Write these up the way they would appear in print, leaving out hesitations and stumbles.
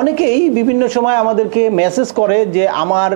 অনেকেই বিভিন্ন সময় আমাদেরকে মেসেজ করে যে আমার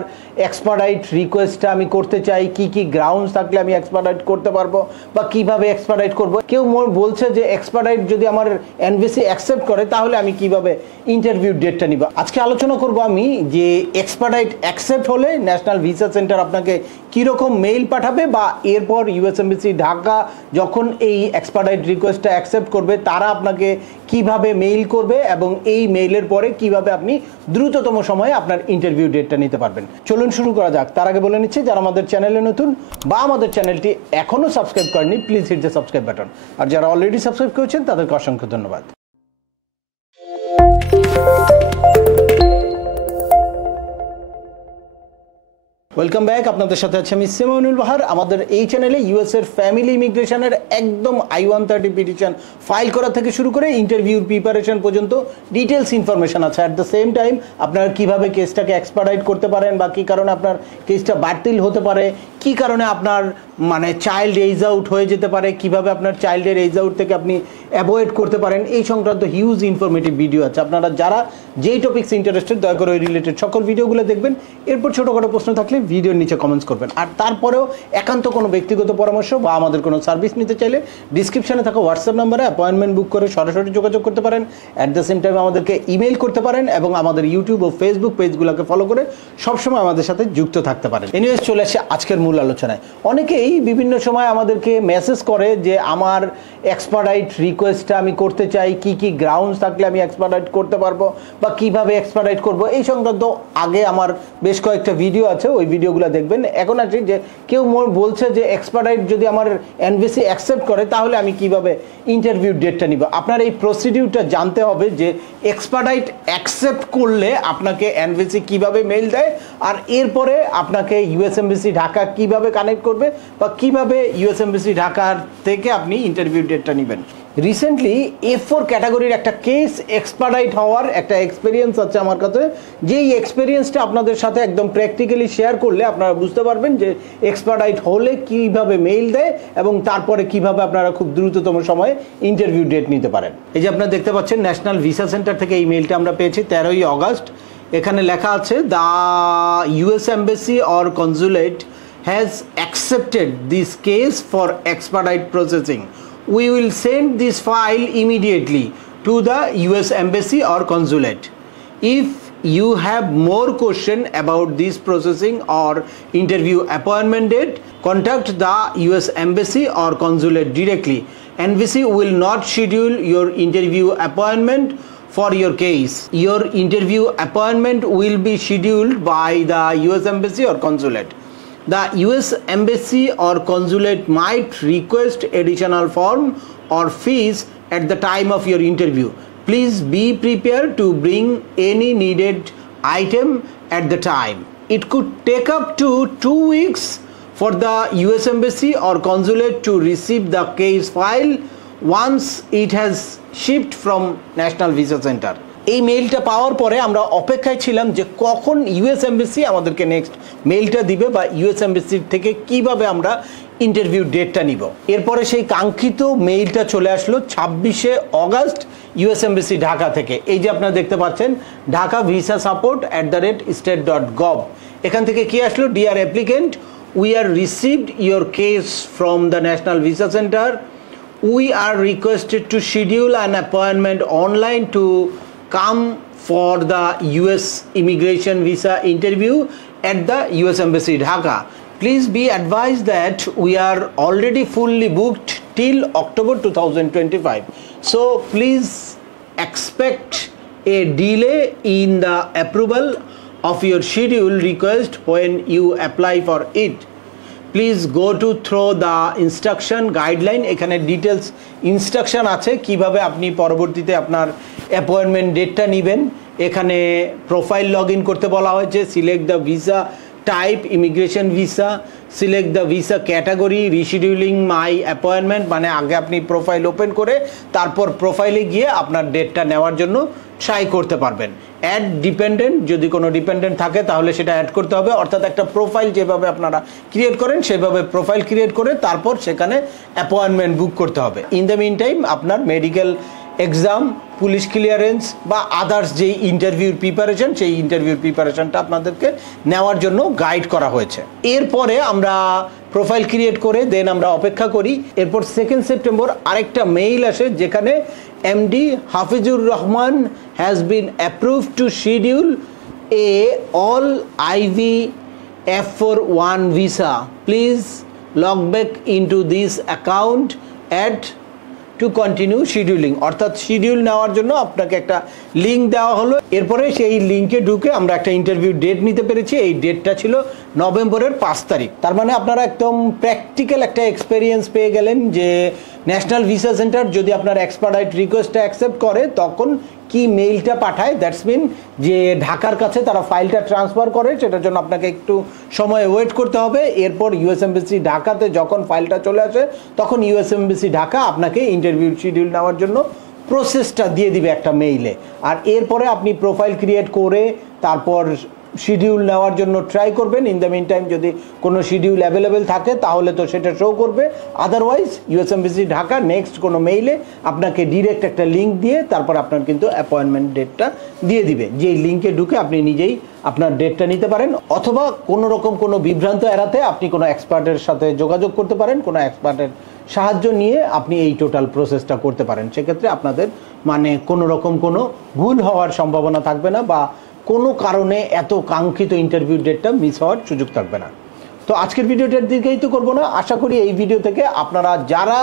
এক্সপার্টাইট রিকোয়েস্টটা আমি করতে চাই, কি কি গ্রাউন্ডস থাকলে আমি এক্সপার্টাইট করতে পারবো বা কিভাবে এক্সপার্টাইট করব। কেউ বলছে যে এক্সপার্টাইট যদি আমার এনভিসি অ্যাকসেপ্ট করে তাহলে আমি কিভাবে ইন্টারভিউ ডেটটা নিব। আজকে আলোচনা করব আমি যে এক্সপার্টাইট অ্যাকসেপ্ট হলে ন্যাশনাল ভিসা সেন্টার আপনাকে কীরকম মেইল পাঠাবে বা এরপর ইউএস এমবাসি ঢাকা যখন এই এক্সপার্টাইট রিকোয়েস্টটা অ্যাকসেপ্ট করবে তারা আপনাকে কিভাবে মেইল করবে এবং এই মেইলের পরে কিভাবে আপনি দ্রুততম সময়ে আপনার ইন্টারভিউ ডেটটা নিতে পারবেন। চলুন শুরু করা যাক। তার আগে বলে নিচ্ছি, যারা আমাদের চ্যানেলে নতুন বা আমাদের চ্যানেলটি এখনও সাবস্ক্রাইব করেনি please hit the subscribe button, আর যারা অলরেডি সাবস্ক্রাইব করেছেন তাদেরকে অসংখ্য ধন্যবাদ। Welcome back. আপনাদের সাথে আছে আমি সিমনুল বাহার। আমাদের এই চ্যানেলে ইউএস এর ফ্যামিলি ইমিগ্রেশনের একদম I-130 পিটিশন ফাইল করা থেকে শুরু করে ইন্টারভিউর প্রিপারেশন পর্যন্ত ডিটেলস ইনফরমেশন আছে। অ্যাট দ্য সেম টাইম আপনারা কীভাবে কেসটাকে এক্সপার্টাইট করতে পারেন বা কী কারণে আপনার কেসটা বাতিল হতে পারে, কী কারণে আপনার চাইল্ড এজ আউট হয়ে যেতে পারে, কিভাবে আপনার চাইল্ডের এজ আউট থেকে আপনি অ্যাভয়েড করতে পারেন, এই সংক্রান্ত হিউজ ইনফরমেটিভ ভিডিও আছে। আপনারা যারা যেই টপিক্স ইন্টারেস্টেড দয়া করে ওই রিলেটেড সকল ভিডিওগুলো দেখবেন। এরপর ছোটোখাটো প্রশ্ন থাকলে ভিডিওর নিচে কমেন্টস করবেন। আর তারপরেও একান্ত কোনো ব্যক্তিগত পরামর্শ বা আমাদের কোনো সার্ভিস নিতে চাইলে ডিসক্রিপশনে থাকা হোয়াটসঅ্যাপ নাম্বারে অ্যাপয়েন্টমেন্ট বুক করে সরাসরি যোগাযোগ করতে পারেন। অ্যাট দ্য সেম টাইম আমাদেরকে ইমেল করতে পারেন এবং আমাদের ইউটিউব ও ফেসবুক পেজগুলোকে ফলো করে সবসময় আমাদের সাথে যুক্ত থাকতে পারেন। এনিওয়েজ চলে আসে আজকের মূল আলোচনায়। অনেকেই বিভিন্ন সময় আমাদেরকে মেসেজ করে যে আমার এক্সপার্টাইট রিকোয়েস্টটা আমি করতে চাই, কি কি গ্রাউন্ডস থাকলে আমি এক্সপার্টাইট করতে পারবো বা কিভাবে এক্সপার্টাইট করব, এই সংক্রান্ত আগে আমার বেশ কয়েকটা ভিডিও আছে, ওই ভিডিওগুলো দেখবেন। এখন আছে যে কেউ বলছে যে এক্সপার্টাইট যদি আমার এনভিসি অ্যাকসেপ্ট করে তাহলে আমি কিভাবে ইন্টারভিউ ডেটটা নিব। আপনার এই প্রসিডিউরটা জানতে হবে যে এক্সপার্টাইট অ্যাকসেপ্ট করলে আপনাকে এনভিসি কিভাবে মেইল দেয় আর এরপরে আপনাকে ইউএস এমবাসি ঢাকা কিভাবে কানেক্ট করবে বা কিভাবে ইউএস এমবাসি ঢাকার থেকে আপনি ইন্টারভিউ ডেটটা নেবেন। রিসেন্টলি F4 ক্যাটাগরির একটা কেস এক্সপার্টাইট হওয়ার একটা এক্সপিরিয়েন্স আছে আমার কাছে, যেই এক্সপিরিয়েন্সটা আপনাদের সাথে একদম প্র্যাকটিক্যালি শেয়ার করলে আপনারা বুঝতে পারবেন যে এক্সপার্টাইট হলে কিভাবে মেইল দেয় এবং তারপরে কিভাবে আপনারা খুব দ্রুততম সময়ে ইন্টারভিউ ডেট নিতে পারেন। এই যে আপনারা দেখতে পাচ্ছেন ন্যাশনাল ভিসা সেন্টার থেকে এই মেইলটা আমরা পেয়েছি 13ই অগাস্ট। এখানে লেখা আছে the US embassy or consulate has accepted this case for expedite processing. We will send this file immediately to the US Embassy or Consulate. If you have more question about this processing or interview appointment date, contact the US Embassy or Consulate directly. Embassy will not schedule your interview appointment for your case. Your interview appointment will be scheduled by the US Embassy or Consulate. The US Embassy or Consulate might request additional form or fees at the time of your interview. Please be prepared to bring any needed item at the time. It could take up to 2 weeks for the US Embassy or Consulate to receive the case file once it has shipped from National Visa Center. এই মেইলটা পাওয়ার পরে আমরা অপেক্ষায় ছিলাম যে কখন US embassy আমাদেরকে next মেইলটা দিবে বা ইউএস এমবাসির থেকে কিভাবে আমরা ইন্টারভিউ ডেটটা নিব। এরপরে সেই কাঙ্ক্ষিত মেইলটা চলে আসলো 26শে অগাস্ট ইউএস এমবাসি ঢাকা থেকে। এই যে আপনারা দেখতে পাচ্ছেন ঢাকা ভিসা সাপোর্ট @state.gov। এখান থেকে কি আসলো, dear applicant, we are received your case from the national visa centre. We are requested to schedule an appointment online to come for the US immigration visa interview at the US Embassy Dhaka. Please be advised that we are already fully booked till October 2025. So please expect a delay in the approval of your schedule request when you apply for it. Please go to through the instruction guideline. এখানে details instruction আছে কিভাবে আপনি পরবর্তীতে আপনার appointment ডেটটা নেবেন। এখানে profile log in করতে বলা হয়েছে, select the visa type immigration visa, select the visa category, rescheduling my appointment, মানে আগে আপনি প্রোফাইল ওপেন করে তারপর প্রোফাইলে গিয়ে আপনার ডেটটা নেওয়ার জন্য ট্রাই করতে পারবেন। অ্যাড ডিপেন্ডেন্ট, যদি কোনো ডিপেন্ডেন্ট থাকে তাহলে সেটা অ্যাড করতে হবে, অর্থাৎ একটা প্রোফাইল যেভাবে আপনারা ক্রিয়েট করেন সেভাবে প্রোফাইল ক্রিয়েট করে তারপর সেখানে অ্যাপয়েন্টমেন্ট বুক করতে হবে। ইন দ্য মিন টাইম আপনার মেডিকেল এক্সাম পুলিশ ক্লিয়ারেন্স বা আদার্স যেই ইন্টারভিউর প্রিপারেশন, সেই ইন্টারভিউর প্রিপারেশনটা আপনাদেরকে নেওয়ার জন্য গাইড করা হয়েছে। এরপরে আমরা প্রোফাইল ক্রিয়েট করে দেন আমরা অপেক্ষা করি। এরপর 2 সেপ্টেম্বর আরেকটা মেইল আসে যেখানে MD Hafizur Rahman has been approve to schedule A all IV-F41 visa. Please log back into this account at to continue scheduling, অর্থাৎ শিডিউল নেওয়ার জন্য আপনাকে একটা লিঙ্ক দেওয়া হলো। এরপরে সেই লিঙ্কে ঢুকে আমরা একটা ইন্টারভিউ ডেট নিতে পেরেছি। এই ডেটটা ছিল নভেম্বরের 5 তারিখ। তার মানে আপনারা একদম প্র্যাকটিক্যাল একটা এক্সপেরিয়েন্স পেয়ে গেলেন যে ন্যাশনাল ভিসা সেন্টার যদি আপনার এক্সপার্ডাইট রিকোয়েস্টটা অ্যাকসেপ্ট করে তখন কি মেইলটা পাঠায়। দ্যাটস মিন যে ঢাকার কাছে তারা ফাইলটা ট্রান্সফার করে, সেটার জন্য আপনাকে একটু সময় ওয়েট করতে হবে। এরপর ইউএস এমবাসি ঢাকাতে যখন ফাইলটা চলে আসে তখন ইউএস এমবাসি ঢাকা আপনাকে ইন্টারভিউ শিডিউল নেওয়ার জন্য প্রসেসটা দিয়ে দিবে একটা মেইলে। আর এরপরে আপনি প্রোফাইল ক্রিয়েট করে তারপর শিডিউল নেওয়ার জন্য ট্রাই করবেন। ইন দ্য মিন টাইম যদি কোনো শিডিউল অ্যাভেলেবেল থাকে তাহলে তো সেটা শো করবে, otherwise US embassy Dhaka next কোনো মেইলে আপনাকে ডিরেক্ট একটা লিঙ্ক দিয়ে তারপর আপনার কিন্তু অ্যাপয়েন্টমেন্ট ডেটটা দিয়ে দিবে। যেই লিঙ্কে ঢুকে আপনি নিজেই আপনার ডেটটা নিতে পারেন, অথবা কোনো রকম কোনো বিভ্রান্ত এড়াতে আপনি কোনো এক্সপার্টের সাথে যোগাযোগ করতে পারেন, কোনো এক্সপার্টের সাহায্য নিয়ে আপনি এই টোটাল প্রসেসটা করতে পারেন। সেক্ষেত্রে আপনাদের মানে কোনো রকম কোনো ভুল হওয়ার সম্ভাবনা থাকবে না বা কোনো কারণে এত কাঙ্ক্ষিত ইন্টারভিউ ডেটটা মিস হওয়ার সুযোগ থাকবে না। তো আজকের ভিডিওটার দিকেই তো করবো না, আশা করি এই ভিডিও থেকে আপনারা যারা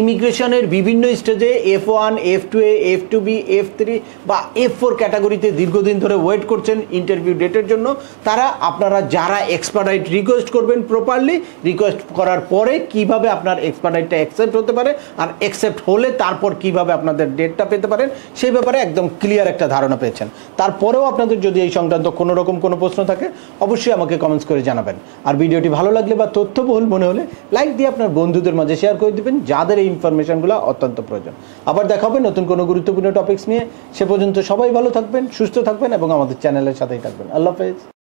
ইমিগ্রেশনের বিভিন্ন স্টেজে F1, F2A, F2B, F3 বা F4 ক্যাটাগরিতে দীর্ঘদিন ধরে ওয়েট করছেন ইন্টারভিউ ডেটের জন্য, তারা আপনারা যারা এক্সপার্ডাইট রিকোয়েস্ট করবেন প্রপারলি, রিকোয়েস্ট করার পরে কিভাবে আপনার এক্সপার্ডাইটটা অ্যাকসেপ্ট হতে পারে আর অ্যাকসেপ্ট হলে তারপর কিভাবে আপনাদের ডেটটা পেতে পারেন সেই ব্যাপারে একদম ক্লিয়ার একটা ধারণা পেয়েছেন। তারপরেও আপনাদের যদি এই সংক্রান্ত কোনো রকম কোনো প্রশ্ন থাকে অবশ্যই আমাকে কমেন্টস করে জানাবেন। আর ভিডিওটি ভালো লাগলে বা তথ্যবহুল মনে হলে লাইক দিয়ে আপনার বন্ধুদের মাঝে শেয়ার করে দিবেন যাদের এই ইনফরমেশনগুলো অত্যন্ত প্রয়োজন। আবার দেখা হবে নতুন কোনো গুরুত্বপূর্ণ টপিকস নিয়ে। সে পর্যন্ত সবাই ভালো থাকবেন, সুস্থ থাকবেন এবং আমাদের চ্যানেলের সাথেই থাকবেন। আল্লাহ হাফেজ।